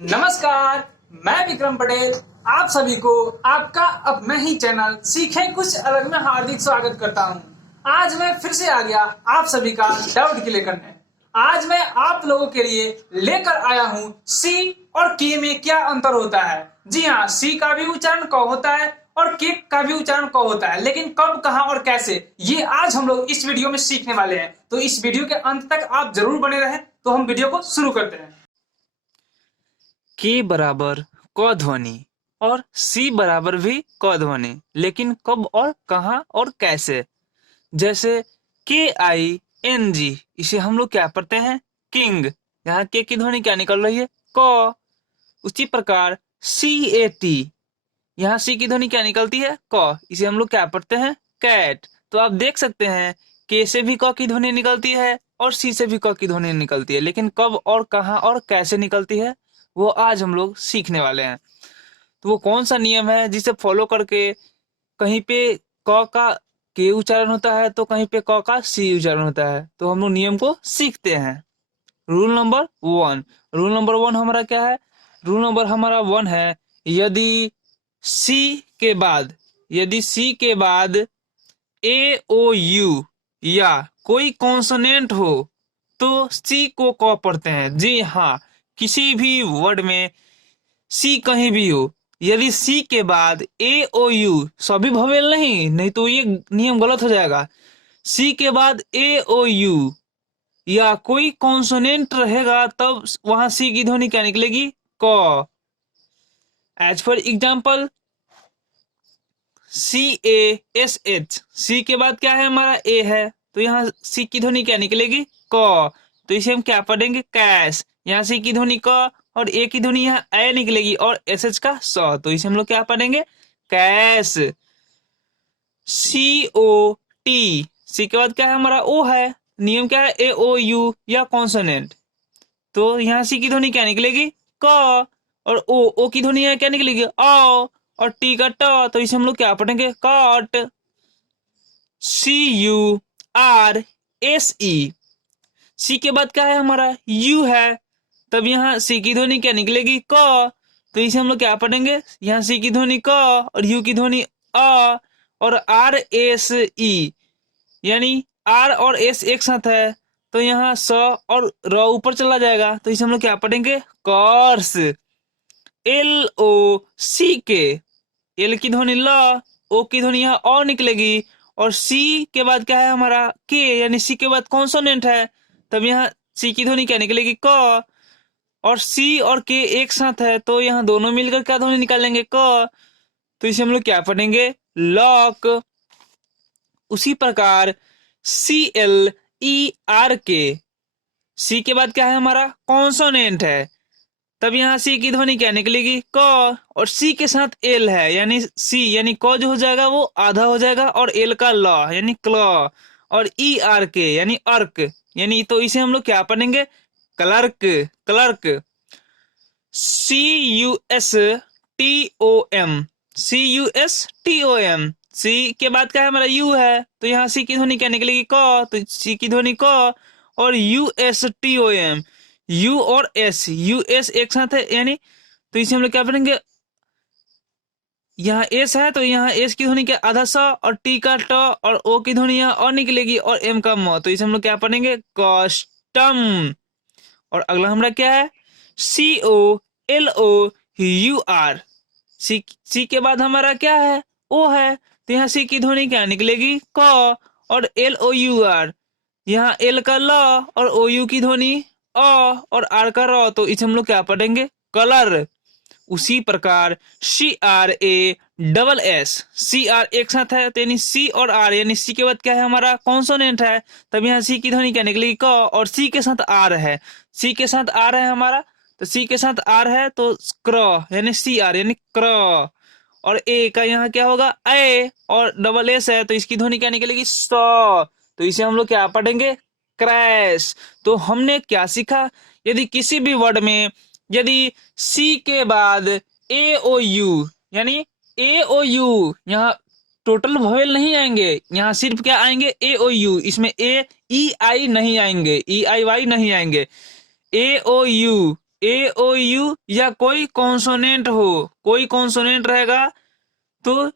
नमस्कार, मैं विक्रम पटेल आप सभी को आपका अपना ही चैनल सीखें कुछ अलग में हार्दिक स्वागत करता हूं। आज मैं फिर से आ गया आप सभी का डाउट क्लियर करने। आज मैं आप लोगों के लिए लेकर आया हूं सी और के में क्या अंतर होता है। जी हाँ, सी का भी उच्चारण क होता है और के का भी उच्चारण क होता है, लेकिन कब, कहां और कैसे, ये आज हम लोग इस वीडियो में सीखने वाले हैं। तो इस वीडियो के अंत तक आप जरूर बने रहें। तो हम वीडियो को शुरू करते हैं। के बराबर क ध्वनि और सी बराबर भी क ध्वनि, लेकिन कब और कहां और कैसे। जैसे KING, इसे हम लोग क्या पढ़ते हैं? किंग। यहाँ के की ध्वनि क्या निकल रही है? क। उसी प्रकार CAT, यहाँ सी की ध्वनि क्या निकलती है? क। इसे हम लोग क्या पढ़ते हैं? कैट। तो आप देख सकते हैं के से भी क की ध्वनि निकलती है और सी से भी क की ध्वनि निकलती है, लेकिन कब और कहां और कैसे निकलती है वो आज हम लोग सीखने वाले हैं। तो वो कौन सा नियम है जिसे फॉलो करके कहीं पे क का के उच्चारण होता है तो कहीं पे क का सी उच्चारण होता है, तो हम लोग नियम को सीखते हैं। Rule number 1। रूल नंबर 1 हमारा क्या है? रूल नंबर हमारा 1 है, यदि सी के बाद AOU या कोई कॉन्सोनेंट हो तो सी को क पढ़ते हैं। जी हाँ, किसी भी वर्ड में सी कहीं भी हो, यदि सी के बाद AOU, सभी भवेल नहीं तो ये नियम गलत हो जाएगा। सी के बाद AOU या कोई कॉन्सोनेंट रहेगा तब वहां सी की ध्वनि क्या निकलेगी? क। एज फॉर एग्जाम्पल CASH, सी के बाद क्या है? हमारा ए है, तो यहाँ सी की ध्वनि क्या निकलेगी? क। तो इसे हम क्या पढ़ेंगे? कैश। यहाँ सी की ध्वनि क और ए की ध्वनि यहाँ ए निकलेगी और SH का स, तो इसे हम लोग क्या पढ़ेंगे? कैश। COT, सी के बाद क्या है? हमारा ओ है, नियम क्या है? AOU या कॉन्सोनेंट, तो यहाँ सी की ध्वनि क्या निकलेगी? क। और ओ की ध्वनि यहाँ क्या निकलेगी? ओ। और टी का ट, तो इसे हम लोग क्या पढ़ेंगे? कट। CURSE, सी के बाद क्या है? हमारा यू है, तब यहाँ सी की ध्वनि क्या निकलेगी? क। तो इसे हम लोग क्या पढ़ेंगे? यहाँ सी की ध्वनि क और यू की ध्वनि अ। और RSE, यानी आर और एस एक साथ है, तो यहाँ स और र ऊपर चला जाएगा, तो इसे हम लोग क्या पढ़ेंगे? कर्स। LOCK, एल की ध्वनि ल, ओ की ध्वनि यहाँ और निकलेगी, और सी के बाद क्या है? हमारा के, यानी सी के बाद कॉन्सोनेंट है, तब यहाँ सी की ध्वनि क्या निकलेगी? क। और सी और के एक साथ है, तो यहाँ दोनों मिलकर क्या ध्वनि निकालेंगे? क। तो इसे हम लोग क्या पढ़ेंगे? लॉक। उसी प्रकार CLERK, सी के बाद क्या है? हमारा कॉन्सोनेंट है, तब यहाँ सी की ध्वनि क्या निकलेगी? क। और सी के साथ एल है, यानी सी यानी क जो हो जाएगा वो आधा हो जाएगा, और एल का ल यानी क्ल। और ERK यानी अर्क, यानी तो इसे हम लोग क्या पढ़ेंगे? क्लर्क। क्लर्क। CUSTOM, सी के बाद क्या है? हमारा यू है, तो यहाँ सी की ध्वनि क्या निकलेगी? क, तो सी की ध्वनि क। और USTOM, यू और एस, US एक साथ है, यानी तो इसे हम लोग क्या पढ़ेंगे? यहाँ एस है, तो यहाँ एस की ध्वनि क्या? आधा स, और टी का ट, और ओ की ध्वनि यहाँ और निकलेगी, और एम का म, तो इसे हम लोग क्या पढ़ेंगे? कस्टम। और अगला हमारा क्या है? COLOUR, सी के बाद हमारा क्या है? ओ है, तो यहाँ सी की ध्वनि क्या निकलेगी? क। और LOUR, यहाँ एल का ल और OU की ध्वनि अ, और आर का र, तो इसे हम लोग क्या पढ़ेंगे? कलर। उसी प्रकार CRASS, CR एक साथ है, तो यानी सी और आर, यानी सी के बाद क्या है? हमारा कॉन्सोनेंट है, तब यहाँ सी की ध्वनि क्या निकलेगी? क। और सी के साथ आर है, सी के साथ आर है हमारा, तो सी के साथ आर है तो क्र, यानी CR यानी क्र। और ए का यहाँ क्या होगा? ए, और डबल एस है, तो इसकी ध्वनि क्या निकलेगी? स, तो इसे हम लोग क्या पढ़ेंगे? क्रैश। तो हमने क्या सीखा? यदि किसी भी वर्ड में यदि सी के बाद AOU, यानी AOU, यहाँ टोटल वोवेल नहीं आएंगे, यहाँ सिर्फ क्या आएंगे? AOU, इसमें EI नहीं आएंगे, EIY नहीं आएंगे। AOU ए ओ यू या कोई कॉन्सोनेंट हो, कोई कॉन्सोनेंट रहेगा तो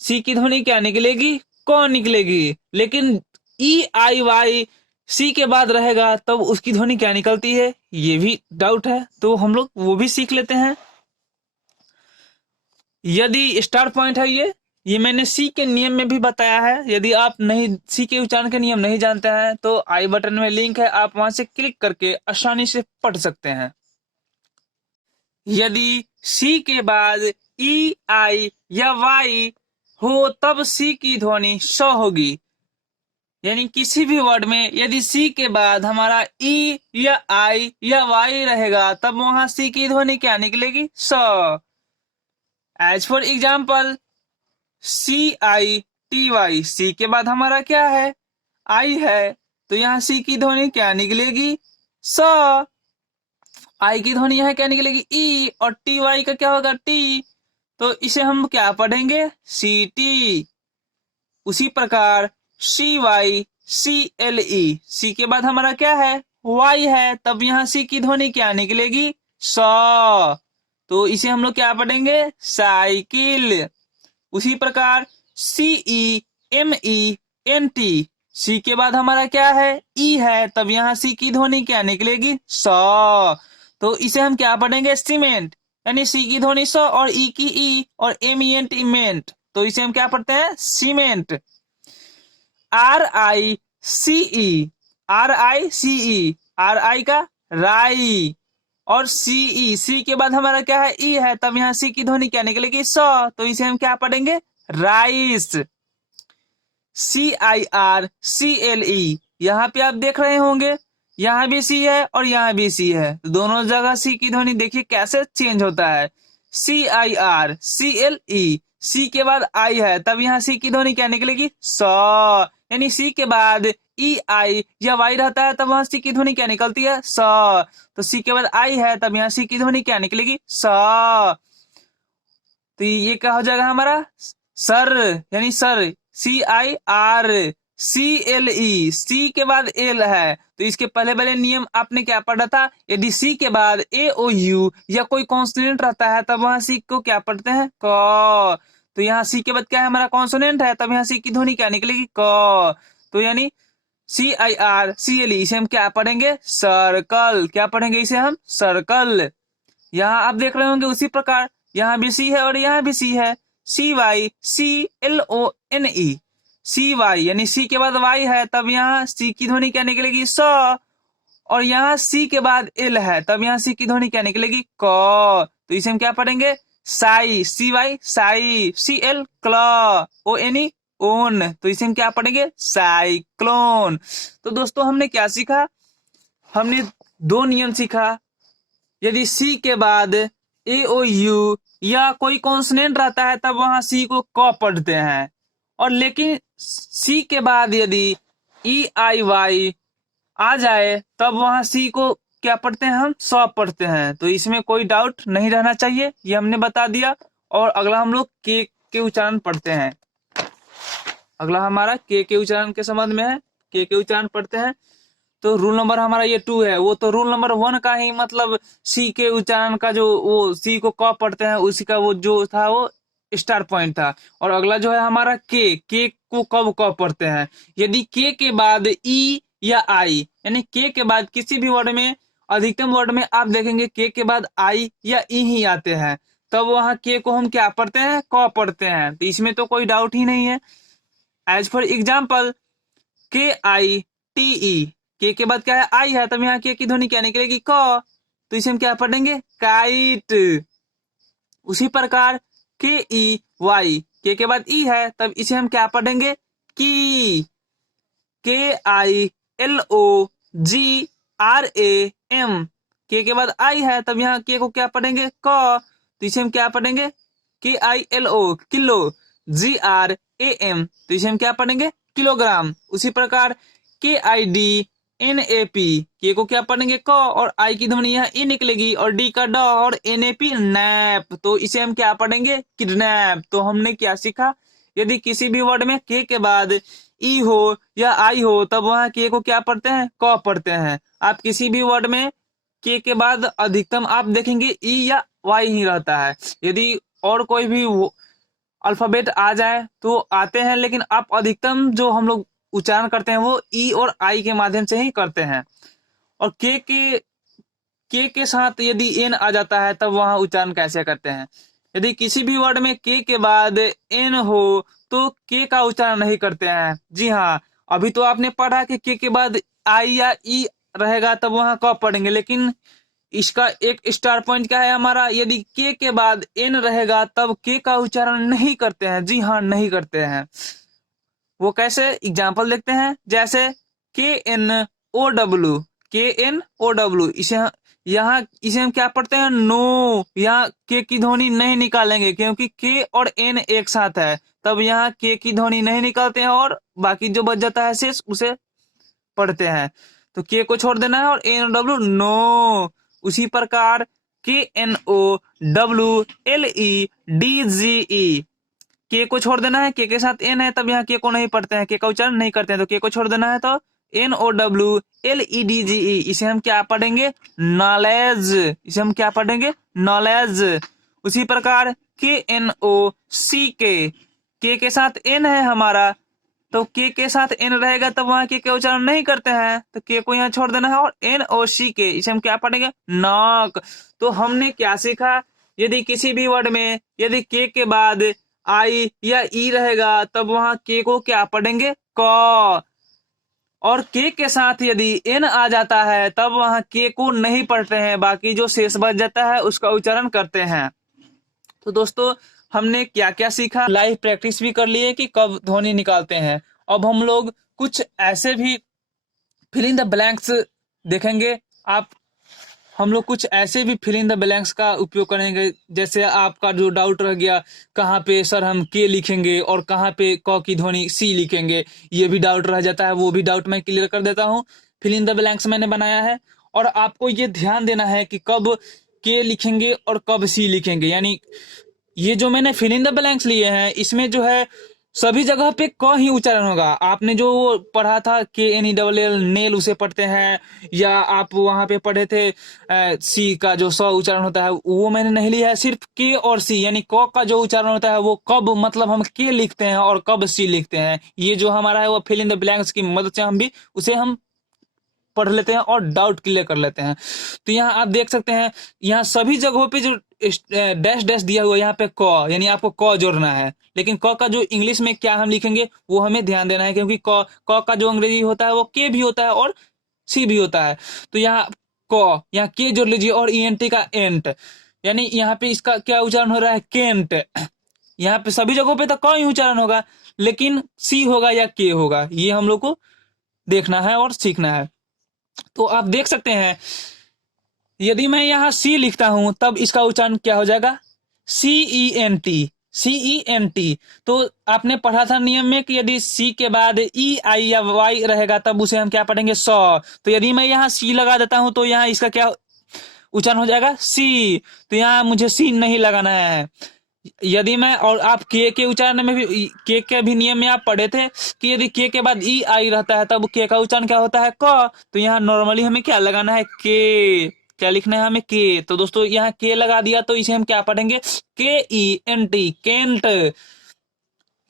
सी की ध्वनि क्या निकलेगी? क निकलेगी। लेकिन ई आई वाई सी के बाद रहेगा तब उसकी ध्वनि क्या निकलती है, ये भी डाउट है, तो हम लोग वो भी सीख लेते हैं। यदि स्टार पॉइंट है ये मैंने सी के नियम में भी बताया है। यदि आप नहीं सी के उच्चारण के नियम नहीं जानते हैं तो आई बटन में लिंक है, आप वहां से क्लिक करके आसानी से पढ़ सकते हैं। यदि सी के बाद ई आई या वाई हो तब सी की ध्वनि स होगी। यानी किसी भी वर्ड में यदि सी के बाद हमारा ई या आई या वाई रहेगा तब वहां सी की ध्वनि क्या निकलेगी? स। As for example C I T Y, C के बाद हमारा क्या है? आई है, तो यहाँ सी की ध्वनि क्या निकलेगी? स। आई की ध्वनि यहाँ क्या निकलेगी? ई, और टी वाई का क्या होगा? टी। तो इसे हम क्या पढ़ेंगे? C T. उसी प्रकार सी Y C L E, C के बाद हमारा क्या है? वाई है, तब यहाँ सी की ध्वनि क्या निकलेगी? स। तो इसे हम लोग क्या पढ़ेंगे? साइकिल। उसी प्रकार C E M E N T, C के बाद हमारा क्या है? ई है, तब यहाँ सी की ध्वनि क्या निकलेगी? स। तो इसे हम क्या पढ़ेंगे? सीमेंट। यानी सी की ध्वनि स और ई की ई और M E N T ment, तो इसे हम क्या पढ़ते हैं? Cement. R I C E, R I C E, R I का राई, और सी ई, सी के बाद हमारा क्या है? ई है, तब यहाँ सी की ध्वनि क्या निकलेगी? स। तो इसे हम क्या पढ़ेंगे? Rice. C I R C L E, यहाँ पे आप देख रहे होंगे यहाँ भी सी है और यहाँ भी सी है, दोनों जगह सी की ध्वनि देखिए कैसे चेंज होता है। सी I R C L E, C के बाद आई है, तब यहाँ सी की ध्वनि क्या निकलेगी? स। यानी सी के बाद ई आई या वाई रहता है तब वहां सी की ध्वनि क्या निकलती है? स। तो सी के बाद आई है, तब यहाँ सी की ध्वनि क्या निकलेगी? स। तो ये क्या हो जाएगा हमारा? सर। यानी sir, C I R C L E, C के बाद एल है, तो इसके पहले पहले नियम आपने क्या पढ़ा था? यदि सी के बाद ए ओ यू या कोई कॉन्सोनेंट रहता है तब वहां सी को क्या पढ़ते हैं? क। तो यहाँ सी के बाद क्या है? हमारा कॉन्सोनेंट है, तब यहाँ सी की ध्वनि क्या निकलेगी? क। तो यानी सी आई आर सी एल ई, इसे हम क्या पढ़ेंगे? सर्कल। क्या पढ़ेंगे इसे हम? सर्कल। यहाँ आप देख रहे होंगे उसी प्रकार यहाँ भी सी है और यहाँ भी सी है। C Y C L O N E, C Y, यानी सी के बाद वाई है, तब यहाँ सी की ध्वनि क्या निकलेगी? स। और यहाँ सी के बाद एल है, तब यहाँ सी की ध्वनि क्या निकलेगी? क। तो इसे हम क्या पढ़ेंगे? साई, सी वाई साई, सी एल क्ल, ओ एन ई ओन, तो इसे हम क्या पढ़ेंगे? साइक्लोन। तो दोस्तों हमने क्या सीखा? हमने दो नियम सीखा। यदि सी के बाद ए ओ यू या कोई कॉन्सोनेंट रहता है तब वहां सी को क पढ़ते हैं, और लेकिन सी के बाद यदि ई आई वाई आ जाए तब वहां सी को क्या पढ़ते हैं? हम स पढ़ते हैं। तो इसमें कोई डाउट नहीं रहना चाहिए, ये हमने बता दिया। और अगला हम लोग के उच्चारण पढ़ते हैं। अगला हमारा के उच्चारण के संबंध में है। के उच्चारण पढ़ते हैं। तो रूल नंबर हमारा ये 2 है, वो तो रूल नंबर 1 का ही मतलब सी के उच्चारण का जो वो सी को क पढ़ते हैं उसी का वो जो था वो स्टार पॉइंट था। और अगला जो है हमारा के को कब क पढ़ते हैं? यदि के बाद ई या आई, यानी के बाद किसी भी वर्ड में, अधिकतम वर्ड में आप देखेंगे के बाद आई या ई ही आते हैं, तब वहां के को हम क्या पढ़ते हैं? क पढ़ते हैं। तो इसमें तो कोई डाउट ही नहीं है। एज फॉर एग्जाम्पल के आई टी ई, के बाद क्या है? आई है, तब यहाँ के की ध्वनि क्या निकलेगी? क। तो इसे हम क्या पढ़ेंगे? काइट। उसी प्रकार के ई वाई, के बाद ई है, तब इसे हम क्या पढ़ेंगे? की। K I L O G R A M, के बाद आई है, तब यहाँ के को क्या पढ़ेंगे? क। तो इसे हम क्या पढ़ेंगे? K I L O kilo, G R A M, तो इसे हम क्या पढ़ेंगे? किलोग्राम। उसी प्रकार K I D N A P, के को क्या पढ़ेंगे? क, और आई की ध्वनि यहाँ ई निकलेगी, और डी का ड, और एन ए पी नैप, तो इसे हम क्या पढ़ेंगे? किडनैप। तो हमने क्या सीखा? यदि किसी भी वर्ड में के बाद ई हो या आई हो तब वहां के को क्या पढ़ते हैं? क पढ़ते हैं। आप किसी भी वर्ड में के बाद अधिकतम आप देखेंगे ई या वाई ही रहता है। यदि और कोई भी अल्फाबेट आ जाए तो आते हैं, लेकिन आप अधिकतम जो हम लोग उच्चारण करते हैं वो ई और आई के माध्यम से ही करते हैं। और के साथ यदि एन आ जाता है तब वहां उच्चारण कैसे करते हैं। यदि किसी भी वर्ड में के बाद एन हो तो के का उच्चारण नहीं करते हैं। जी हाँ, अभी तो आपने पढ़ा कि के बाद आई या ई रहेगा तब वहां क पढ़ेंगे, लेकिन इसका एक स्टार पॉइंट क्या है हमारा, यदि के बाद एन रहेगा तब के का उच्चारण नहीं करते हैं। जी हाँ, नहीं करते हैं। वो कैसे, एग्जाम्पल देखते हैं। जैसे के एन ओ डब्ल्यू इसे यहाँ इसे हम क्या पढ़ते हैं, नो। यहाँ के की ध्वनि नहीं निकालेंगे क्योंकि के और एन एक साथ है, तब यहाँ के की ध्वनि नहीं निकालते हैं और बाकी जो बच जाता है शेष उसे पढ़ते हैं। तो के को छोड़ देना है और एन ओ डब्ल्यू नो। उसी प्रकार KNOWLEDGE के को छोड़ देना है, के साथ एन है तब यहाँ के को नहीं पढ़ते हैं, के का उच्चारण नहीं करते हैं, तो के को छोड़ देना है तो NOWLEDGE इसे हम क्या पढ़ेंगे, नॉलेज। इसे हम क्या पढ़ेंगे, नॉलेज। उसी प्रकार KNOCK के साथ एन है हमारा, तो के साथ एन रहेगा तब वहां के उच्चारण नहीं करते हैं, तो के को यहाँ छोड़ देना है और NOCK इसे हम क्या पढ़ेंगे, नॉक। तो हमने क्या सीखा, यदि किसी भी वर्ड में यदि के बाद आई या ई रहेगा तब वहां के को क्या पढ़ेंगे, क। और के साथ यदि एन आ जाता है तब वहां के को नहीं पढ़ते हैं, बाकी जो शेष बच जाता है उसका उच्चारण करते हैं। तो दोस्तों हमने क्या क्या सीखा, लाइव प्रैक्टिस भी कर लिए कि कब ध्वनि निकालते हैं। अब हम लोग कुछ ऐसे भी फिल इन द ब्लैंक्स देखेंगे। हम लोग कुछ ऐसे भी फिल इन द ब्लैंक्स का उपयोग करेंगे, जैसे आपका जो डाउट रह गया कहाँ पे सर हम के लिखेंगे और कहाँ पे क की ध्वनि सी लिखेंगे, ये भी डाउट रह जाता है, वो भी डाउट मैं क्लियर कर देता हूँ। फिल इन द ब्लैंक्स मैंने बनाया है और आपको ये ध्यान देना है कि कब के लिखेंगे और कब सी लिखेंगे। यानी ये जो मैंने फिल इन द ब्लैंक्स लिए हैं इसमें जो है सभी जगह पे क ही उच्चारण होगा। आपने जो पढ़ा था KNELL नेल उसे पढ़ते हैं, या आप वहां पे पढ़े थे सी का जो स उच्चारण होता है वो मैंने नहीं लिया है। सिर्फ के और सी यानी क का जो उच्चारण होता है वो कब मतलब हम के लिखते हैं और कब सी लिखते हैं, ये जो हमारा है वो फिल इन द ब्लैंक्स की मदद से हम भी उसे हम पढ़ लेते हैं और डाउट क्लियर कर लेते हैं। तो यहाँ आप देख सकते हैं, यहाँ सभी जगहों पे जो डैश डैश दिया हुआ है यहाँ पे क, यानी आपको क जोड़ना है। लेकिन क का जो इंग्लिश में क्या हम लिखेंगे वो हमें ध्यान देना है, क्योंकि क का जो अंग्रेजी होता है वो के भी होता है और सी भी होता है। तो यहाँ यहाँ के जोड़ लीजिए और ENT का एंट, यानी यहाँ पे इसका क्या उच्चारण हो रहा है, केंट। यहाँ पे सभी जगहों पे तो क ही उच्चारण होगा, लेकिन सी होगा या के होगा, ये हम लोग को देखना है और सीखना है। तो आप देख सकते हैं यदि मैं यहाँ सी लिखता हूं तब इसका उच्चारण क्या हो जाएगा, CENT। तो आपने पढ़ा था नियम में कि यदि सी के बाद EI या वाई रहेगा तब उसे हम क्या पढ़ेंगे, सौ। तो यदि मैं यहाँ सी लगा देता हूं तो यहाँ इसका क्या उच्चारण हो जाएगा, सी। तो यहाँ मुझे सी नहीं लगाना है। यदि मैं, और आप के उच्चारण में भी के भी नियम में आप पढ़े थे कि यदि के बाद EI रहता है तब के का उच्चारण क्या होता है, क। तो यहाँ नॉर्मली हमें क्या लगाना है, के। क्या लिखना है हमें, के। तो दोस्तों यहाँ के लगा दिया तो इसे हम क्या पढ़ेंगे, KENT, केंट।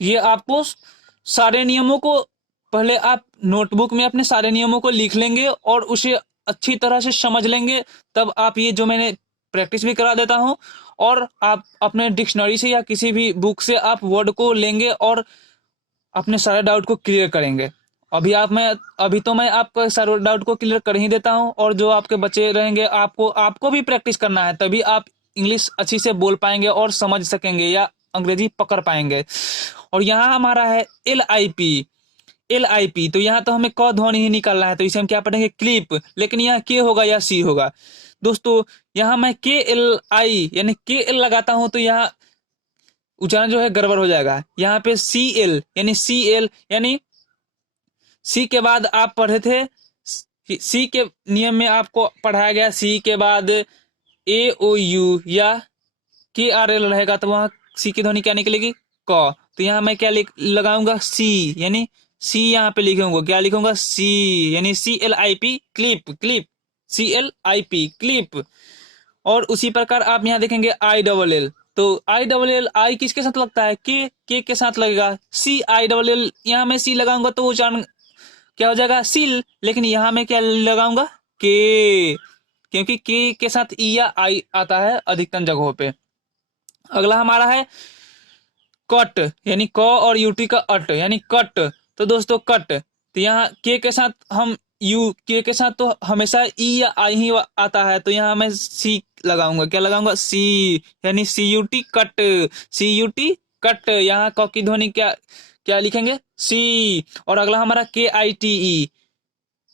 ये आपको सारे नियमों को पहले आप नोटबुक में अपने सारे नियमों को लिख लेंगे और उसे अच्छी तरह से समझ लेंगे, तब आप ये जो मैंने प्रैक्टिस भी करा देता हूं और आप अपने डिक्शनरी से या किसी भी बुक से आप वर्ड को लेंगे और अपने सारे डाउट को क्लियर करेंगे। अभी तो मैं आपका सारे डाउट को क्लियर कर ही देता हूं, और जो आपके बच्चे रहेंगे आपको भी प्रैक्टिस करना है, तभी आप इंग्लिश अच्छी से बोल पाएंगे और समझ सकेंगे या अंग्रेजी पकड़ पाएंगे। और यहाँ हमारा है LIP। तो यहाँ तो हमें क ध्वनि ही निकालना है, तो इसे हम क्या पढ़ेंगे, क्लिप। लेकिन यहाँ के होगा या सी होगा। दोस्तों यहाँ मैं KLI यानी KL लगाता हूं तो यहाँ उच्चारण जो है गड़बड़ हो जाएगा। यहाँ पे CL यानी सी के बाद आप पढ़े थे, सी के नियम में आपको पढ़ाया गया सी के बाद AOU या KRL रहेगा तो वहां सी की ध्वनि क्या निकलेगी, क। तो यहाँ मैं क्या लगाऊंगा, सी, यानी सी यहाँ पे लिखूंगा, क्या लिखूंगा, सी, यानी CLIP, क्लिप। CLIP clip. और उसी प्रकार आप यहाँ देखेंगे ILL, तो ILL आई किसके साथ लगता है, के साथ लगेगा। CILL, यहाँ मैं सी लगाऊंगा तो उच्चारण क्या हो जाएगा, सील, लेकिन यहाँ मैं क्या लगाऊंगा, के, क्योंकि के साथ ई या आई आता है अधिकतम जगहों पे। अगला हमारा है कट, यानी क और यूटी का अट, यानी कट। तो दोस्तों कट, तो यहाँ के साथ हम के साथ तो हमेशा ई या आई ही आता है, तो यहाँ मैं सी लगाऊंगा, क्या लगाऊंगा, सी, यानी CUT कट, CUT कट। यहाँ क की ध्वनि क्या क्या लिखेंगे, सी। और अगला हमारा KITE,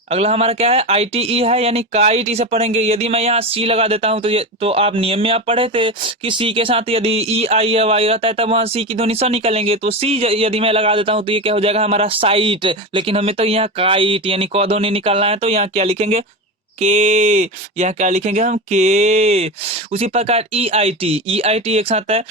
अगला हमारा क्या है, ITE है, यानी काइट, इसे पढ़ेंगे। यदि मैं यहाँ सी लगा देता हूं तो तो आप नियम में आप पढ़े थे कि सी के साथ यदि ई आई या वाई रहता है तब वहां सी की ध्वनि स निकलेंगे, तो सी यदि मैं लगा देता हूं तो ये क्या हो जाएगा हमारा साइट। लेकिन हमें तो यहाँ काइट यानी क ध्वनि निकालना है, तो यहाँ क्या लिखेंगे, के, यहाँ क्या लिखेंगे हम, के। उसी प्रकार EIT एक साथ है,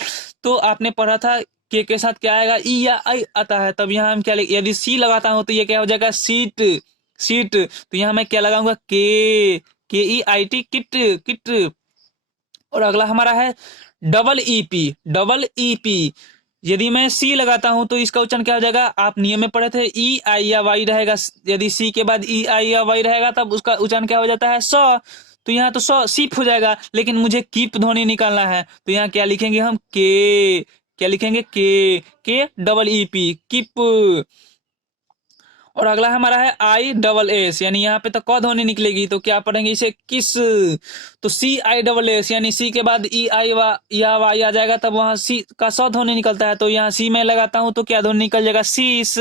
तो आपने पढ़ा था के साथ क्या आएगा, ई या आई आता है, तब यहाँ हम क्या यदि सी लगाता हूं तो ये क्या हो जाएगा, सीट, सीट। तो यहाँ मैं क्या लगाऊंगा, KEIT किट, किट। और अगला हमारा है डबल EP। यदि मैं सी लगाता हूं तो इसका उच्चारण क्या हो जाएगा, आप नियम में पढ़े थे ई आई या वाई रहेगा, यदि सी के बाद ई आई या वाई रहेगा तब उसका उच्चारण क्या हो जाता है, स। तो यहाँ तो सिप हो जाएगा, लेकिन मुझे कीप ध्वनि निकालना है, तो यहाँ क्या लिखेंगे हम, के, क्या लिखेंगे, KEEP किप। और अगला हमारा है ISS, यानी यहाँ पे तो क ध्वनि निकलेगी, तो क्या पढ़ेंगे इसे, किस। तो CISS, यानी सी के बाद ई आई या वाई आ जाएगा, तब वहां सी का स ध्वनि निकलता है, तो यहाँ सी में लगाता हूं तो क्या ध्वनि निकल जाएगा, सीस।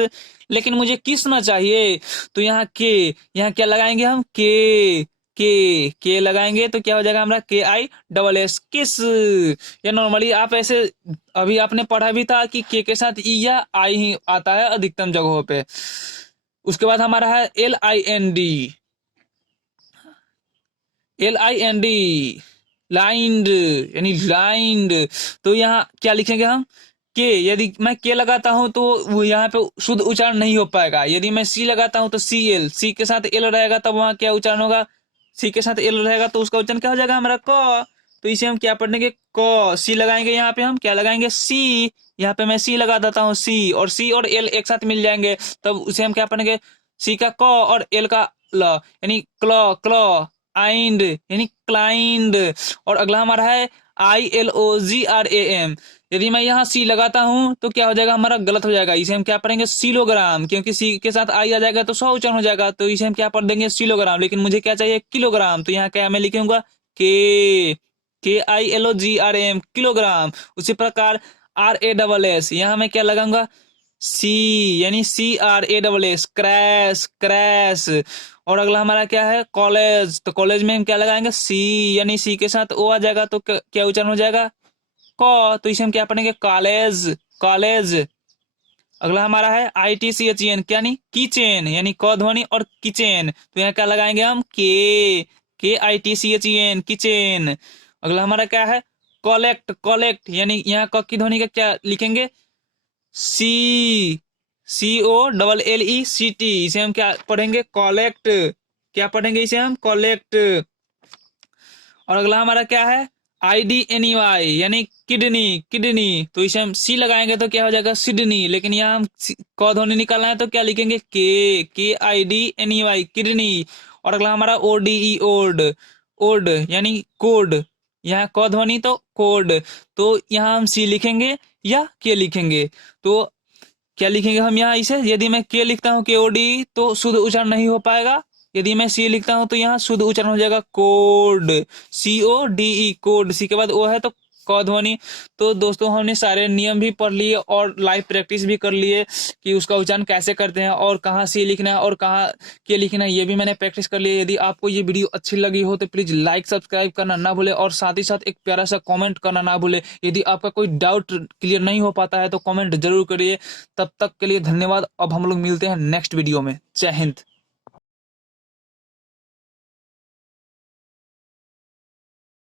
लेकिन मुझे किस ना चाहिए, तो यहाँ यहाँ क्या लगाएंगे हम, के लगाएंगे, तो क्या हो जाएगा हमारा, KISS किस। या नॉर्मली आप ऐसे अभी आपने पढ़ा भी था कि के साथ ई या आई ही आता है अधिकतम जगहों पे। उसके बाद हमारा है LIND, लाइंड, यानी लाइंड। तो यहाँ क्या लिखेंगे हम, के, यदि मैं के लगाता हूं तो वो यहाँ पे शुद्ध उच्चारण नहीं हो पाएगा। यदि मैं सी लगाता हूं तो सी के साथ एल रहेगा, तब वहां क्या उच्चारण होगा, सी के साथ एल रहेगा, तो उसका उच्चारण क्या हो जाएगा हमारा, क। तो इसे हम क्या पढ़ेंगे, क। सी लगाएंगे, यहाँ पे हम क्या लगाएंगे, सी। यहाँ पे मैं सी लगा देता हूँ, सी और एल एक साथ मिल जाएंगे, तब उसे हम क्या पढ़ेंगे, सी का क और एल का ल, यानी क्ल, क्ल। आइंड, यानी क्लाइंड। और अगला हमारा है ILOGRAM। यदि मैं यहाँ सी लगाता हूं तो क्या हो जाएगा हमारा, गलत हो जाएगा, इसे हम क्या पढ़ेंगे, सिलोग्राम, क्योंकि सी के साथ आई आ जाएगा तो 100 उच्चारण हो जाएगा, तो इसे हम क्या पढ़ देंगे, सिलोग्राम। लेकिन मुझे क्या चाहिए, किलोग्राम, तो यहाँ क्या मैं लिखूंगा, KILOGRAM किलोग्राम। उसी प्रकार RASS, यहाँ मैं क्या लगाऊंगा, सी, यानी CRASS क्रैश, क्रैश। और अगला हमारा क्या है, कॉलेज, तो कॉलेज में हम क्या लगाएंगे, सी, यानी सी के साथ ओ आ जाएगा, तो क्या उच्चारण हो जाएगा, क। तो इसे हम क्या पढ़ेंगे, कॉलेज, कॉलेज। अगला हमारा है ITCHEN, क्या नहीं, किचेन, यानी क ध्वनि और किचेन, तो यहाँ क्या लगाएंगे हम, KITCHEN किचेन। अगला हमारा क्या है, कलेक्ट, कलेक्ट, यानी यहाँ क की ध्वनि का क्या लिखेंगे, COLLECT, इसे हम क्या पढ़ेंगे, कलेक्ट, क्या पढ़ेंगे इसे हम, कलेक्ट। और अगला हमारा क्या है, IDNEY, यानी किडनी, किडनी, तो इसे हम सी लगाएंगे तो क्या हो जाएगा, सिडनी। लेकिन यहाँ हम क ध्वनि निकालना है तो क्या लिखेंगे, KIDNEY किडनी। और अगला हमारा ODE, ओड, ओड, यानी कोड, यहाँ क ध्वनि तो कोड, तो यहाँ हम सी लिखेंगे या के लिखेंगे, तो क्या लिखेंगे हम यहाँ इसे, यदि मैं के लिखता हूँ KOD तो शुद्ध उच्चारण नहीं हो पाएगा, यदि मैं सी लिखता हूं तो यहाँ शुद्ध उच्चारण हो जाएगा, कोड, CODE कोड, सी के बाद ओ है तो क ध्वनि। तो दोस्तों हमने सारे नियम भी पढ़ लिए और लाइव प्रैक्टिस भी कर लिए कि उसका उच्चारण कैसे करते हैं और कहाँ सी लिखना है और कहाँ के लिखना है, ये भी मैंने प्रैक्टिस कर लिया। यदि आपको ये वीडियो अच्छी लगी हो तो प्लीज लाइक सब्सक्राइब करना ना भूले और साथ ही साथ एक प्यारा सा कॉमेंट करना ना भूले। यदि आपका कोई डाउट क्लियर नहीं हो पाता है तो कॉमेंट जरूर करिए। तब तक के लिए धन्यवाद। अब हम लोग मिलते हैं नेक्स्ट वीडियो में। जय हिंद।